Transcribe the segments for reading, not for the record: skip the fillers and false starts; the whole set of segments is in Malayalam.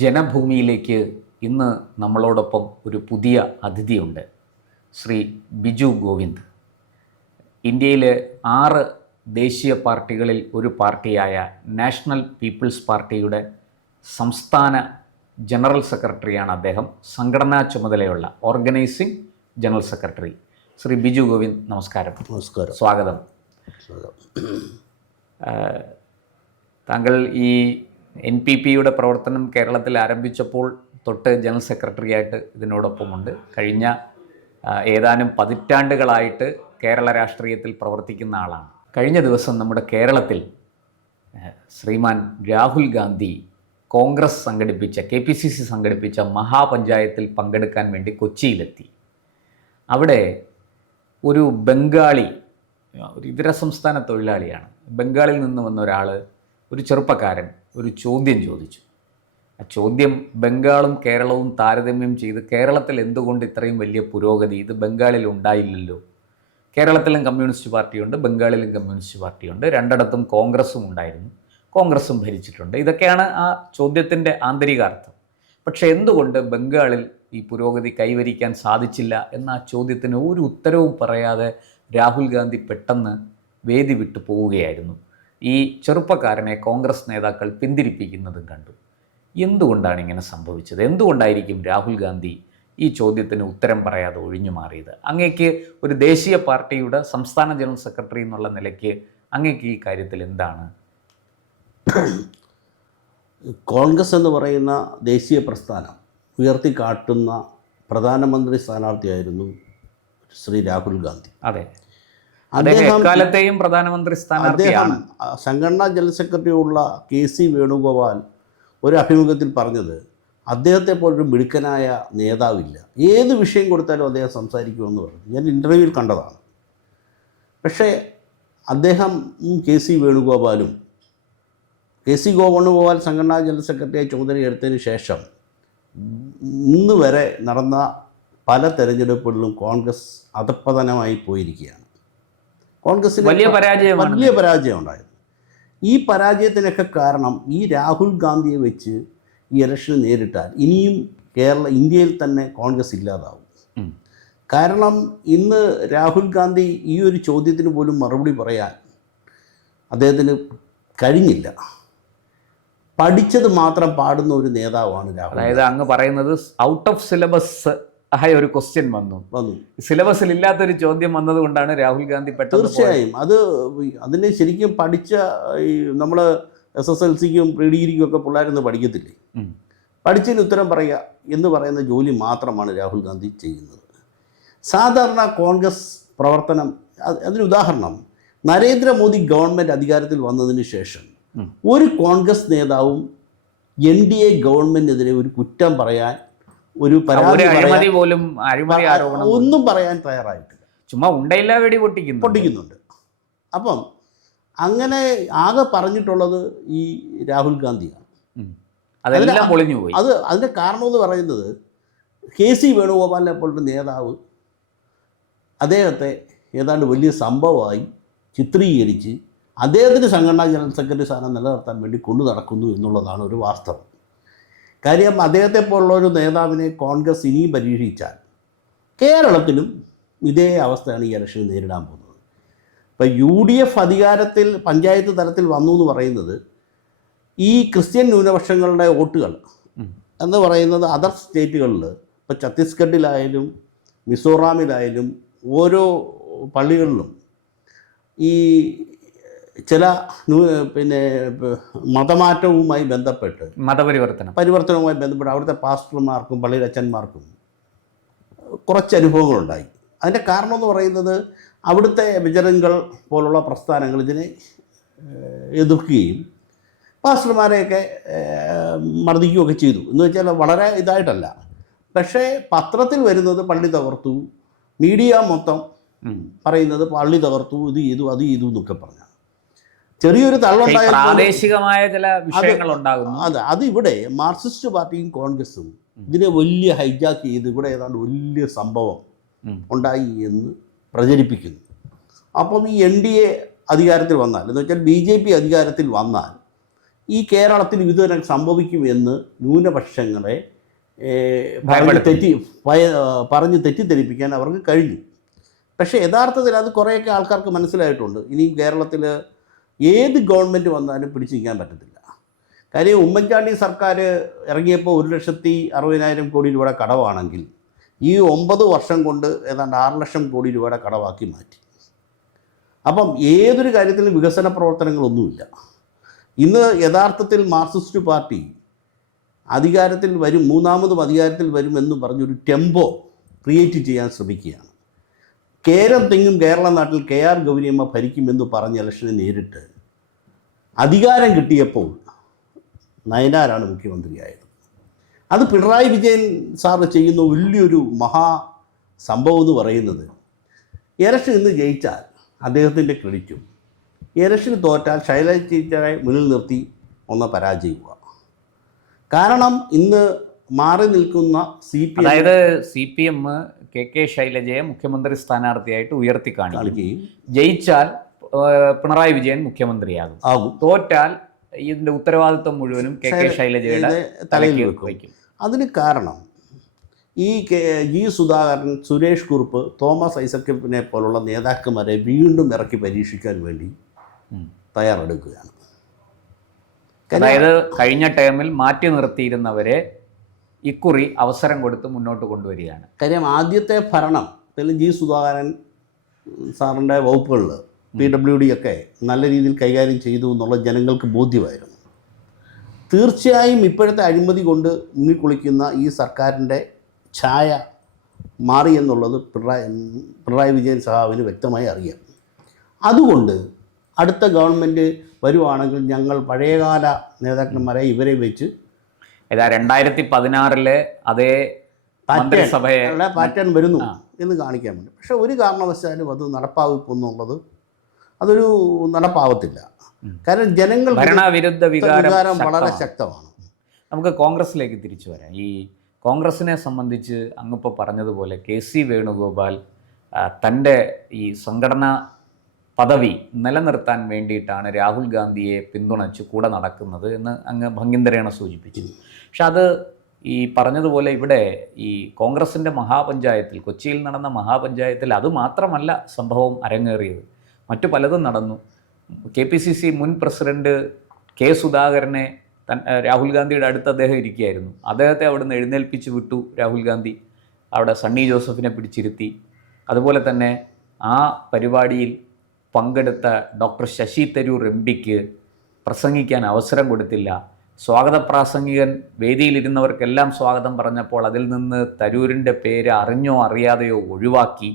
ജനഭൂമിയിലേക്ക് ഇന്ന് നമ്മളോടൊപ്പം ഒരു പുതിയ അതിഥിയുണ്ട്. ശ്രീ ബിജു ഗോവിന്ദ്. ഇന്ത്യയിലെ 6 ദേശീയ പാർട്ടികളിൽ ഒരു പാർട്ടിയായ നാഷണൽ പീപ്പിൾസ് പാർട്ടിയുടെ സംസ്ഥാന ജനറൽ സെക്രട്ടറിയാണ് അദ്ദേഹം. സംഘടനാ ചുമതലയുള്ള organising general secretary Shri Biju Govind. നമസ്കാരം. നമസ്കാരം. സ്വാഗതം. താങ്കൾ ഈ NPPയുടെ പ്രവർത്തനം കേരളത്തിൽ ആരംഭിച്ചപ്പോൾ തൊട്ട് ജനറൽ സെക്രട്ടറിയായിട്ട് ഇതിനോടൊപ്പമുണ്ട്. കഴിഞ്ഞ ഏതാനും പതിറ്റാണ്ടുകളായിട്ട് കേരള രാഷ്ട്രീയത്തിൽ പ്രവർത്തിക്കുന്ന ആളാണ്. കഴിഞ്ഞ ദിവസം നമ്മുടെ കേരളത്തിൽ ശ്രീമാൻ രാഹുൽ ഗാന്ധി കോൺഗ്രസ് സംഘടിപ്പിച്ച KPCC സംഘടിപ്പിച്ച മഹാപഞ്ചായത്തിൽ പങ്കെടുക്കാൻ വേണ്ടി കൊച്ചിയിലെത്തി. അവിടെ ഒരു ബംഗാളി, ഒരു ഇതര സംസ്ഥാന തൊഴിലാളിയാണ്, ബംഗാളിൽ നിന്ന് വന്ന ഒരാൾ, ഒരു ചെറുപ്പക്കാരൻ ഒരു ചോദ്യം ചോദിച്ചു. ആ ചോദ്യം ബംഗാളും കേരളവും താരതമ്യം ചെയ്ത് കേരളത്തിൽ എന്തുകൊണ്ട് ഇത്രയും വലിയ പുരോഗതി, ഇത് ബംഗാളിൽ ഉണ്ടായില്ലല്ലോ, കേരളത്തിലും കമ്മ്യൂണിസ്റ്റ് പാർട്ടിയുണ്ട്, ബംഗാളിലും കമ്മ്യൂണിസ്റ്റ് പാർട്ടിയുണ്ട്, രണ്ടിടത്തും കോൺഗ്രസും ഉണ്ടായിരുന്നു, കോൺഗ്രസും ഭരിച്ചിട്ടുണ്ട്, ഇതൊക്കെയാണ് ആ ചോദ്യത്തിൻ്റെ ആന്തരികാർത്ഥം. പക്ഷേ എന്തുകൊണ്ട് ബംഗാളിൽ ഈ പുരോഗതി കൈവരിക്കാൻ സാധിച്ചില്ല എന്ന ആ ചോദ്യത്തിന് ഒരു ഉത്തരവും പറയാതെ രാഹുൽ ഗാന്ധി പെട്ടെന്ന് വേദി വിട്ടു പോവുകയായിരുന്നു. ഈ ചെറുപ്പക്കാരനെ കോൺഗ്രസ് നേതാക്കൾ പിന്തിരിപ്പിക്കുന്നതും കണ്ടു. എന്തുകൊണ്ടാണ് ഇങ്ങനെ സംഭവിച്ചത്? എന്തുകൊണ്ടായിരിക്കും രാഹുൽ ഗാന്ധി ഈ ചോദ്യത്തിന് ഉത്തരം പറയാതെ ഒഴിഞ്ഞു മാറിയത്? അങ്ങേക്ക് ഒരു ദേശീയ പാർട്ടിയുടെ സംസ്ഥാന ജനറൽ സെക്രട്ടറി എന്നുള്ള നിലയ്ക്ക് അങ്ങേക്ക് ഈ കാര്യത്തിൽ എന്താണ്? കോൺഗ്രസ് എന്ന് പറയുന്ന ദേശീയ പ്രസ്ഥാനം ഉയർത്തിക്കാട്ടുന്ന പ്രധാനമന്ത്രി സ്ഥാനാർത്ഥിയായിരുന്നു ശ്രീ രാഹുൽ ഗാന്ധി. അതെ, അദ്ദേഹം പ്രധാനമന്ത്രി സ്ഥാനാർത്ഥിയാണ്. സംഘടനാ ജനറൽ സെക്രട്ടറി ഉള്ള KC വേണുഗോപാൽ ഒരു അഭിമുഖത്തിൽ പറഞ്ഞത്, അദ്ദേഹത്തെ പോലൊരു മിടുക്കനായ നേതാവില്ല, ഏത് വിഷയം കൊടുത്താലും അദ്ദേഹം സംസാരിക്കുമെന്ന് പറഞ്ഞു. ഞാൻ ഇൻ്റർവ്യൂവിൽ കണ്ടതാണ്. പക്ഷേ അദ്ദേഹം KC വേണുഗോപാലും സംഘടനാ ജനറൽ സെക്രട്ടറിയായി ചുമതലയെടുത്തതിന് ശേഷം ഇന്ന് വരെ നടന്ന പല തെരഞ്ഞെടുപ്പുകളിലും കോൺഗ്രസ് അധപ്പതനമായി പോയിരിക്കുകയാണ്. കോൺഗ്രസിന് വലിയ പരാജയം ഉണ്ടായിരുന്നു. ഈ പരാജയത്തിനൊക്കെ കാരണം ഈ രാഹുൽ ഗാന്ധിയെ വെച്ച് ഈ ഇലക്ഷന് നേരിട്ടാൽ ഇനിയും ഇന്ത്യയിൽ തന്നെ കോൺഗ്രസ് ഇല്ലാതാവും. കാരണം ഇന്ന് രാഹുൽ ഗാന്ധി ഈ ഒരു ചോദ്യത്തിന് പോലും മറുപടി പറയാൻ അദ്ദേഹത്തിന് കഴിഞ്ഞില്ല. പഠിച്ചത് മാത്രം പാടുന്ന ഒരു നേതാവാണ് രാഹുൽ. അതായത് അങ്ങ് പറയുന്നത് ഔട്ട് ഓഫ് സിലബസ് ആയ ഒരു ക്വസ്റ്റ്യൻ വന്നു, സിലബസിൽ ഇല്ലാത്തൊരു ചോദ്യം വന്നതുകൊണ്ടാണ് രാഹുൽ ഗാന്ധി പെട്ടെന്ന്. തീർച്ചയായും അതിന് ശരിക്കും പഠിച്ച നമ്മൾ SSLCക്കും പ്രീ ഡിഗ്രിക്കും ഒക്കെ പിള്ളേരൊന്നും പഠിക്കത്തില്ലേ, പഠിച്ചതിന് ഉത്തരം പറയുക എന്ന് പറയുന്ന ജോലി മാത്രമാണ് രാഹുൽ ഗാന്ധി ചെയ്യുന്നത്. സാധാരണ കോൺഗ്രസ് പ്രവർത്തനം, അതിന് ഉദാഹരണം നരേന്ദ്രമോദി ഗവൺമെൻറ് അധികാരത്തിൽ വന്നതിന് ശേഷം ഒരു കോൺഗ്രസ് നേതാവും NDA ഗവൺമെൻറ്റിനെതിരെ ഒരു കുറ്റം പറയാൻ, ഒരു പരാതി ഒന്നും പറയാൻ തയ്യാറായിട്ടില്ല. ചുമ്മാ ഉണ്ടയില്ല വെടി പൊട്ടിക്കുന്നുണ്ട്. അപ്പം അങ്ങനെ ആകെ പറഞ്ഞിട്ടുള്ളത് ഈ രാഹുൽ ഗാന്ധിയാണ്. അതെല്ലാം പൊളിഞ്ഞു പോയി. അതിൻ്റെ കാരണമെന്ന് പറയുന്നത് KC വേണുഗോപാലിനെ പോലൊരു നേതാവ് അദ്ദേഹത്തെ ഏതാണ്ട് വലിയ സംഭവമായി ചിത്രീകരിച്ച് അദ്ദേഹത്തിന് സംഘടനാ ജനറൽ സെക്രട്ടറി സ്ഥാനം നിലനിർത്താൻ വേണ്ടി കൊണ്ടു നടക്കുന്നു എന്നുള്ളതാണ് ഒരു വാസ്തവം. കാര്യം അദ്ദേഹത്തെ പോലുള്ള ഒരു നേതാവിനെ കോൺഗ്രസ് ഇനിയും പരീക്ഷിച്ചാൽ കേരളത്തിലും ഇതേ അവസ്ഥയാണ് ഈ ഇലക്ഷൻ നേരിടാൻ പോകുന്നത്. ഇപ്പോൾ UDF അധികാരത്തിൽ പഞ്ചായത്ത് തലത്തിൽ വന്നു എന്ന് പറയുന്നത് ഈ ക്രിസ്ത്യൻ ന്യൂനപക്ഷങ്ങളുടെ വോട്ടുകൾ എന്ന് പറയുന്നത് അതർ സ്റ്റേറ്റുകളിൽ, ഇപ്പോൾ ഛത്തീസ്ഗഡിലായാലും മിസോറാമിലായാലും ഓരോ പള്ളികളിലും ഈ ചില മതമാറ്റവുമായി ബന്ധപ്പെട്ട് പരിവർത്തനവുമായി ബന്ധപ്പെട്ട് അവിടുത്തെ പാസ്റ്റർമാർക്കും പള്ളിയിലച്ചന്മാർക്കും കുറച്ച് അനുഭവങ്ങളുണ്ടായി. അതിൻ്റെ കാരണം എന്ന് പറയുന്നത് അവിടുത്തെ ബജറംഗൾ പോലുള്ള പ്രസ്ഥാനങ്ങൾ ഇതിനെ എതിർക്കുകയും പാസ്റ്റർമാരെയൊക്കെ മർദ്ദിക്കുകയൊക്കെ ചെയ്തു. എന്ന് വെച്ചാൽ വളരെ ഇതായിട്ടല്ല. പക്ഷേ പത്രത്തിൽ വരുന്നത് പള്ളി തകർത്തു, മീഡിയ മൊത്തം പറയുന്നത് പള്ളി തകർത്തു, ഇത് ചെയ്തു, അത് ചെയ്തു എന്നൊക്കെ പറഞ്ഞു. ചെറിയൊരു തള്ളുണ്ടായ പ്രാദേശികമായ ചില വിഷയങ്ങൾ ഉണ്ടാകുന്നു. അത് ഇവിടെ മാർക്സിസ്റ്റ് പാർട്ടിയും കോൺഗ്രസും ഇതിനെ വലിയ ഹൈജാക്ക് ചെയ്ത് ഇവിടെ ഏതാണ്ട് വലിയ സംഭവം ഉണ്ടായി എന്ന് പ്രചരിപ്പിക്കുന്നു. അപ്പം ഈ NDA അധികാരത്തിൽ വന്നാൽ, എന്ന് വെച്ചാൽ BJP അധികാരത്തിൽ വന്നാൽ ഈ കേരളത്തിൽ ഇതുവരെ സംഭവിക്കുമെന്ന് ന്യൂനപക്ഷങ്ങളെ പറഞ്ഞ് തെറ്റിദ്ധരിപ്പിക്കാൻ അവർക്ക് കഴിഞ്ഞു. പക്ഷേ യഥാർത്ഥത്തിൽ അത് കുറേയൊക്കെ ആൾക്കാർക്ക് മനസ്സിലായിട്ടുണ്ട്. ഇനിയും കേരളത്തിൽ ഏത് ഗവൺമെൻറ് വന്നാലും പിടിച്ചു നിൽക്കാൻ പറ്റത്തില്ല. കാര്യം ഉമ്മൻചാണ്ടി സർക്കാർ ഇറങ്ങിയപ്പോൾ 1,60,000 കോടി രൂപയുടെ കടവാണെങ്കിൽ ഈ 9 വർഷം കൊണ്ട് ഏതാണ്ട് 6 ലക്ഷം കോടി രൂപയുടെ കടവാക്കി മാറ്റി. അപ്പം ഏതൊരു കാര്യത്തിലും വികസന പ്രവർത്തനങ്ങളൊന്നുമില്ല. ഇന്ന് യഥാർത്ഥത്തിൽ മാർക്സിസ്റ്റ് പാർട്ടി അധികാരത്തിൽ വരും, മൂന്നാമതും അധികാരത്തിൽ വരുമെന്ന് പറഞ്ഞൊരു ടെമ്പോ ക്രിയേറ്റ് ചെയ്യാൻ ശ്രമിക്കുകയാണ്. കേരം തെങ്ങും കേരള നാട്ടിൽ KR ഗൗരിയമ്മ ഭരിക്കുമെന്ന് പറഞ്ഞ് ഇലക്ഷനെ നേരിട്ട് അധികാരം കിട്ടിയപ്പോൾ നയനാരാണ് മുഖ്യമന്ത്രിയായത്. അത് പിണറായി വിജയൻ സാറ് ചെയ്യുന്ന വലിയൊരു സംഭവം എന്ന് പറയുന്നത്, ഇലക്ഷൻ ഇന്ന് ജയിച്ചാൽ അദ്ദേഹത്തിൻ്റെ ക്രെഡിറ്റും, ഇലക്ഷൻ തോറ്റാൽ ശൈലജ ടീച്ചറെ മുന്നിൽ നിർത്തി ഒന്ന് പരാജയിക്കുക. കാരണം ഇന്ന് മാറി നിൽക്കുന്ന അതായത് CPM KK ശൈലജയെ മുഖ്യമന്ത്രി സ്ഥാനാർത്ഥിയായിട്ട് ഉയർത്തി കാണിക്കുകയും ജയിച്ചാൽ പിണറായി വിജയൻ മുഖ്യമന്ത്രിയാകും, തോറ്റാൽ ഇതിന്റെ ഉത്തരവാദിത്വം മുഴുവനും KK ശൈലജയുടെ തലയിൽ വയ്ക്കും. അതിന് കാരണം ഈ G. സുധാകരൻ, സുരേഷ് കുറുപ്പ്, തോമസ് ഐസക്കിനെ പോലുള്ള നേതാക്കന്മാരെ വീണ്ടും ഇറക്കി പരീക്ഷിക്കാൻ വേണ്ടി തയ്യാറെടുക്കുകയാണ്. അതായത് കഴിഞ്ഞ ടേമിൽ മാറ്റി നിർത്തിയിരുന്നവരെ ഇക്കുറി അവസരം കൊടുത്ത് മുന്നോട്ട് കൊണ്ടുവരികയാണ്. കാര്യം ആദ്യത്തെ ഭരണം G. സുധാകരൻ സാറിൻ്റെ വകുപ്പുകളിൽ PWD ഒക്കെ നല്ല രീതിയിൽ കൈകാര്യം ചെയ്തു എന്നുള്ള ജനങ്ങൾക്ക് ബോധ്യമായിരുന്നു. തീർച്ചയായും ഇപ്പോഴത്തെ അഴിമതി കൊണ്ട് മുങ്ങിക്കുളിക്കുന്ന ഈ സർക്കാരിൻ്റെ ഛായ മാറി എന്നുള്ളത് പിണറായി വിജയൻ സഹാവിന് വ്യക്തമായി അറിയാം. അതുകൊണ്ട് അടുത്ത ഗവൺമെൻറ് വരുവാണെങ്കിൽ ഞങ്ങൾ പഴയകാല നേതാക്കന്മാരെ ഇവരെ വെച്ച് 2016 അതേ മന്ത്രിസഭയുടെ പാറ്റേൺ വരുന്നു എന്ന് കാണിക്കാൻ വേണ്ടി. പക്ഷെ ഒരു കാരണവശാലും അത് നടപ്പാകുമെന്നുള്ളത് അതൊരു നടപ്പാവത്തില്ല. കാരണം ജനങ്ങൾ ഭരണവിരുദ്ധ വികാരം വളരെ ശക്തമാണ്. നമുക്ക് കോൺഗ്രസിലേക്ക് തിരിച്ചു വരാം. ഈ കോൺഗ്രസിനെ സംബന്ധിച്ച് അങ്ങിപ്പോൾ പറഞ്ഞതുപോലെ KC വേണുഗോപാൽ തൻ്റെ ഈ സംഘടനാ പദവി നിലനിർത്താൻ വേണ്ടിയിട്ടാണ് രാഹുൽ ഗാന്ധിയെ പിന്തുണച്ച് കൂടെ നടക്കുന്നത് എന്ന് അങ്ങ് ഭംഗിന്തരേണ സൂചിപ്പിച്ചു. പക്ഷെ അത് ഈ പറഞ്ഞതുപോലെ ഇവിടെ ഈ കോൺഗ്രസിൻ്റെ മഹാപഞ്ചായത്തിൽ, കൊച്ചിയിൽ നടന്ന മഹാപഞ്ചായത്തിൽ അതുമാത്രമല്ല സംഭവം അരങ്ങേറിയത്, മറ്റു പലതും നടന്നു. KPCC മുൻ പ്രസിഡന്റ് K. സുധാകരനെ രാഹുൽ ഗാന്ധിയുടെ അടുത്ത് അദ്ദേഹം ഇരിക്കുകയായിരുന്നു. അദ്ദേഹത്തെ അവിടുന്ന് എഴുന്നേൽപ്പിച്ച് വിട്ടു രാഹുൽ ഗാന്ധി. അവിടെ സണ്ണി ജോസഫിനെ പിടിച്ചിരുത്തി. അതുപോലെ തന്നെ ആ പരിപാടിയിൽ പങ്കെടുത്ത ഡോക്ടർ ശശി തരൂർ MPക്ക് പ്രസംഗിക്കാൻ അവസരം കൊടുത്തില്ല. സ്വാഗത പ്രാസംഗികൻ വേദിയിലിരുന്നവർക്കെല്ലാം സ്വാഗതം പറഞ്ഞപ്പോൾ അതിൽ നിന്ന് തരൂരിൻ്റെ പേര് അറിഞ്ഞോ അറിയാതെയോ ഒഴിവാക്കി.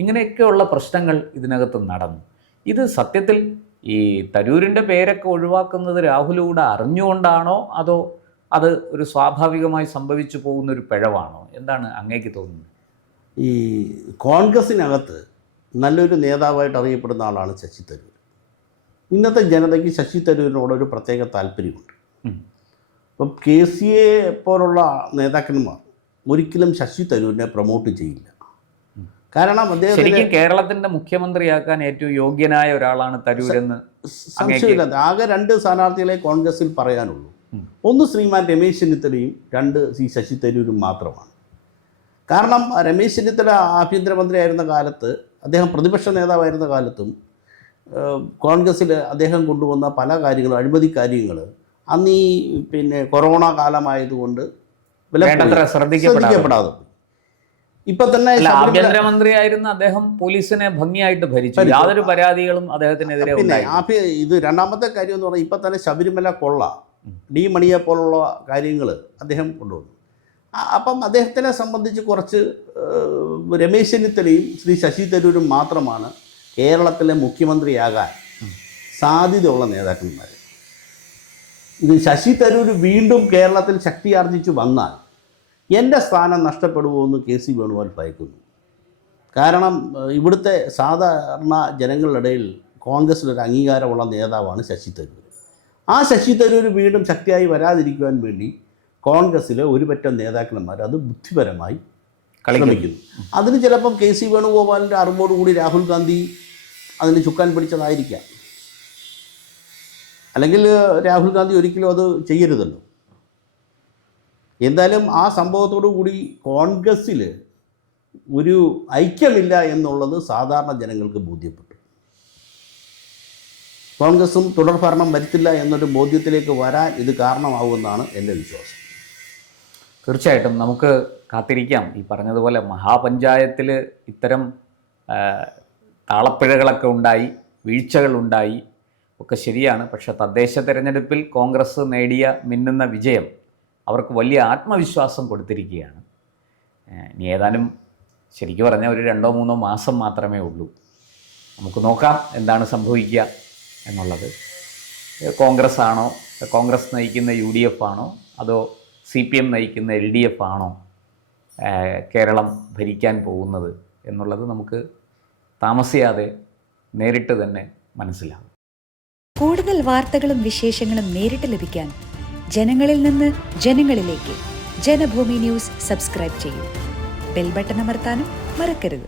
ഇങ്ങനെയൊക്കെയുള്ള പ്രശ്നങ്ങൾ ഇതിനകത്ത് നടന്നു. ഇത് സത്യത്തിൽ ഈ തരൂരിൻ്റെ പേരൊക്കെ ഒഴിവാക്കുന്നത് രാഹുലൂടെ അറിഞ്ഞുകൊണ്ടാണോ അതോ അത് ഒരു സ്വാഭാവികമായി സംഭവിച്ചു പോകുന്നൊരു പിഴവാണോ? എന്താണ് അങ്ങേക്ക് തോന്നുന്നത്? ഈ കോൺഗ്രസിനകത്ത് നല്ലൊരു നേതാവായിട്ട് അറിയപ്പെടുന്ന ആളാണ് ശശി തരൂർ. ഇന്നത്തെ ജനതയ്ക്ക് ശശി തരൂരിനോടൊരു പ്രത്യേക താല്പര്യമുണ്ട്. അപ്പം KCയെ പോലുള്ള നേതാക്കന്മാർ ഒരിക്കലും ശശി തരൂരിനെ പ്രൊമോട്ട് ചെയ്യില്ല. കാരണം ശരിക്കും കേരളത്തിന്റെ മുഖ്യമന്ത്രിയാക്കാൻ ഏറ്റവും യോഗ്യനായ ഒരാളാണ് തരൂരെന്ന് സംശയമില്ല. ആകെ 2 സ്ഥാനാർത്ഥികളെ കോൺഗ്രസിൽ പറയാനുള്ളൂ. ഒന്ന് ശ്രീമാൻ രമേശ് ചെന്നിത്തലയും, 2 ശശി തരൂരും മാത്രമാണ്. കാരണം രമേശ് ചെന്നിത്തല ആഭ്യന്തരമന്ത്രിയായിരുന്ന കാലത്ത്, അദ്ദേഹം പ്രതിപക്ഷ നേതാവായിരുന്ന കാലത്തും കോൺഗ്രസ്സിൽ അദ്ദേഹം കൊണ്ടുവന്ന പല കാര്യങ്ങളും, അഴിമതി കാര്യങ്ങൾ അന്ന് ഈ കൊറോണ കാലമായതുകൊണ്ട് ശ്രദ്ധിക്കപ്പെടാതെ ഇപ്പൊ തന്നെ ആഭ്യന്തരമന്ത്രിയായിരുന്ന അദ്ദേഹം പോലീസിനെ ഭംഗിയായിട്ട് ഭരിച്ചു. യാതൊരു പരാതികളും അദ്ദേഹത്തിനെതിരെ ഇത് രണ്ടാമത്തെ കാര്യം എന്ന് പറഞ്ഞാൽ ഇപ്പൊ തന്നെ ശബരിമല കൊള്ള, ഡി മണിയെ പോലുള്ള കാര്യങ്ങൾ അദ്ദേഹം കൊണ്ടുവന്നു. അപ്പം അദ്ദേഹത്തിനെ സംബന്ധിച്ച് കുറച്ച് രമേശ് ചെന്നിത്തലയും ശ്രീ ശശി തരൂരും മാത്രമാണ് കേരളത്തിലെ മുഖ്യമന്ത്രിയാകാൻ സാധ്യതയുള്ള നേതാക്കന്മാർ. ഇത് ശശി തരൂർ വീണ്ടും കേരളത്തിൽ ശക്തിയാർജിച്ചു വന്നാൽ എൻ്റെ സ്ഥാനം നഷ്ടപ്പെടുമോയെന്ന് KC വേണുഗോപാൽ ഭയക്കുന്നു. കാരണം ഇവിടുത്തെ സാധാരണ ജനങ്ങളുടെ ഇടയിൽ കോൺഗ്രസിലൊരു അംഗീകാരമുള്ള നേതാവാണ് ശശി തരൂർ. ആ ശശി തരൂർ വീണ്ടും ശക്തിയായി വരാതിരിക്കുവാൻ വേണ്ടി കോൺഗ്രസ്സിലെ ഒരുപറ്റം നേതാക്കന്മാർ അത് ബുദ്ധിപരമായി കളിക്കുന്നു. അതിന് ചിലപ്പം KC വേണുഗോപാലിൻ്റെ അറിവോടുകൂടി രാഹുൽ ഗാന്ധി അതിന് ചുക്കാൻ പിടിച്ചതായിരിക്കാം. അല്ലെങ്കിൽ രാഹുൽ ഗാന്ധി ഒരിക്കലും അത് ചെയ്യരുതല്ലോ. എന്തായാലും ആ സംഭവത്തോടു കൂടി കോൺഗ്രസ്സിൽ ഒരു ഐക്യമില്ല എന്നുള്ളത് സാധാരണ ജനങ്ങൾക്ക് ബോധ്യപ്പെട്ടു. കോൺഗ്രസും തുടർഭരണം വരുത്തില്ല എന്നൊരു ബോധ്യത്തിലേക്ക് വരാൻ ഇത് കാരണമാവുമെന്നാണ് എൻ്റെ വിശ്വാസം. തീർച്ചയായിട്ടും നമുക്ക് കാത്തിരിക്കാം. ഈ പറഞ്ഞതുപോലെ മഹാപഞ്ചായത്തിൽ ഇത്തരം താളപ്പിഴകളൊക്കെ ഉണ്ടായി, വീഴ്ചകളുണ്ടായി, ഒക്കെ ശരിയാണ്. പക്ഷേ തദ്ദേശ തെരഞ്ഞെടുപ്പിൽ കോൺഗ്രസ് നേടിയ മിന്നുന്ന വിജയം അവർക്ക് വലിയ ആത്മവിശ്വാസം കൊടുത്തിരിക്കുകയാണ്. ഇനി ഏതാനും ശരിക്കും പറഞ്ഞാൽ ഒരു 2-3 മാസം മാത്രമേ ഉള്ളൂ. നമുക്ക് നോക്കാം എന്താണ് സംഭവിക്കുക എന്നുള്ളത്. കോൺഗ്രസ് ആണോ, കോൺഗ്രസ് നയിക്കുന്ന UDF ആണോ, അതോ CPM നയിക്കുന്ന LDF ആണോ കേരളം ഭരിക്കാൻ പോകുന്നത് എന്നുള്ളത് നമുക്ക് താമസിയാതെ നേരിട്ട് തന്നെ മനസ്സിലാകും. കൂടുതൽ വാർത്തകളും വിശേഷങ്ങളും നേരിട്ട് ലഭിക്കാൻ ജനങ്ങളിൽ നിന്ന് ജനങ്ങളിലേക്ക് ജനഭൂമി ന്യൂസ് സബ്സ്ക്രൈബ് ചെയ്യൂ. ബെൽ ബട്ടൺ അമർത്താനും മറക്കരുത്.